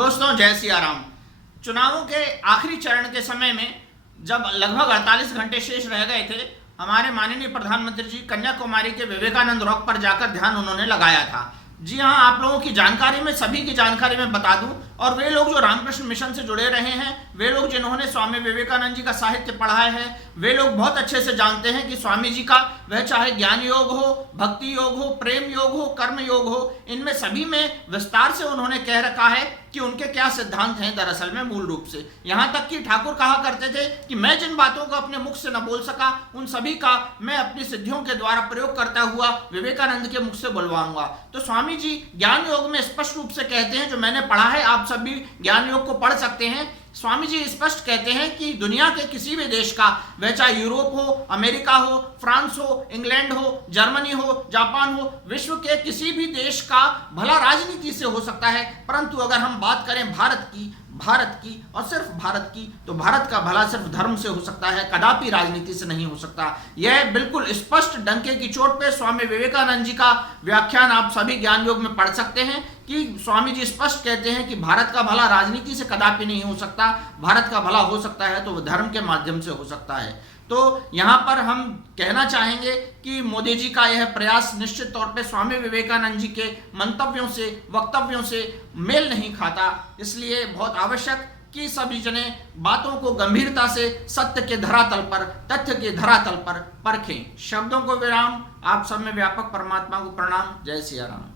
दोस्तों जय सिया राम। चुनावों के आखिरी चरण के समय में जब लगभग 48 घंटे शेष रह गए थे, हमारे माननीय प्रधानमंत्री जी कन्याकुमारी के विवेकानंद रॉक पर जाकर ध्यान उन्होंने लगाया था। जी हाँ, आप लोगों की जानकारी में, सभी की जानकारी में बता दूं, और वे लोग जो रामकृष्ण मिशन से जुड़े रहे हैं, वे लोग जिन्होंने स्वामी विवेकानंद जी का साहित्य पढ़ा है, वे लोग बहुत अच्छे से जानते हैं कि स्वामी जी का वह चाहे ज्ञान योग हो, भक्ति योग हो, प्रेम योग हो, कर्म योग हो, इनमें सभी में विस्तार से उन्होंने कह रखा है कि उनके क्या सिद्धांत हैं दरअसल में मूल रूप से। यहां तक कि ठाकुर कहा करते थे कि मैं जिन बातों को अपने मुख से न बोल सका, उन सभी का मैं अपनी सिद्धियों के द्वारा प्रयोग करता हुआ विवेकानंद के मुख से बुलवाऊंगा। तो स्वामी जी ज्ञान योग में स्पष्ट रूप से कहते हैं, जो मैंने पढ़ा है, आप सभी ज्ञान योग को पढ़ सकते हैं। स्वामी जी स्पष्ट कहते हैं कि दुनिया के किसी भी देश का, वह चाहे यूरोप हो, अमेरिका हो, फ्रांस हो, इंग्लैंड हो, जर्मनी हो, जापान हो, विश्व के किसी भी देश का भला राजनीति से हो सकता है, परंतु अगर हम बात करें भारत की और सिर्फ भारत की, तो भारत का भला सिर्फ धर्म से हो सकता है, कदापि राजनीति से नहीं हो सकता। यह बिल्कुल स्पष्ट डंके की चोट पे स्वामी विवेकानंद जी का व्याख्यान आप सभी ज्ञान योग में पढ़ सकते हैं कि स्वामी जी स्पष्ट कहते हैं कि भारत का भला राजनीति से कदापि नहीं हो सकता, भारत का भला हो सकता है तो वह धर्म के माध्यम से हो सकता है। तो यहाँ पर हम कहना चाहेंगे कि मोदी जी का यह प्रयास निश्चित तौर पे स्वामी विवेकानंद जी के मंतव्यों से, वक्तव्यों से मेल नहीं खाता। इसलिए बहुत आवश्यक कि सभी जने बातों को गंभीरता से सत्य के धरातल पर, तथ्य के धरातल पर परखें। शब्दों को विराम। आप सब में व्यापक परमात्मा को प्रणाम। जय सिया राम।